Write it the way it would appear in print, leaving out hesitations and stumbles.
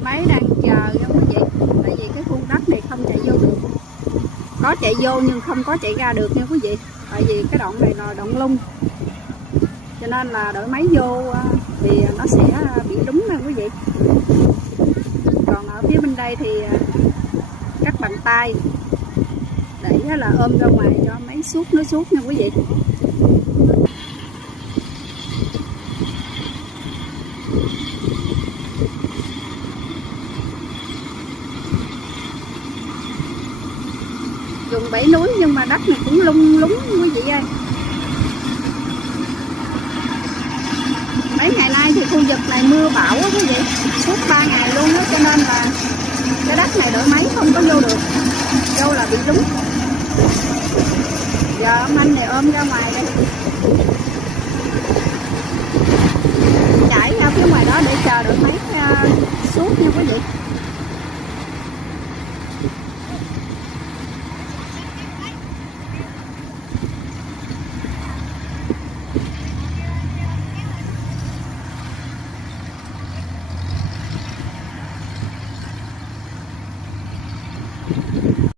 Đội máy đang chờ nha quý vị, tại vì cái khuôn đất này không chạy vô được, có chạy vô nhưng không có chạy ra được nha quý vị, tại vì cái đoạn này là đoạn lung, cho nên là đội máy vô thì nó sẽ bị lún nha quý vị. Còn ở phía bên đây thì cắt bằng tay để là ôm ra ngoài cho máy suốt nó suốt nha quý vị. Dùng bẫy núi nhưng mà đất này cũng lung lúng quý vị ơi. Mấy ngày nay thì khu vực này mưa bão á quý vị, suốt 3 ngày luôn đó, cho nên là cái đất này đội máy không có vô được, vô là bị lún. Giờ ông anh này ôm ra ngoài đây, chạy ra phía ngoài đó để chờ đội máy suốt nha quý vị.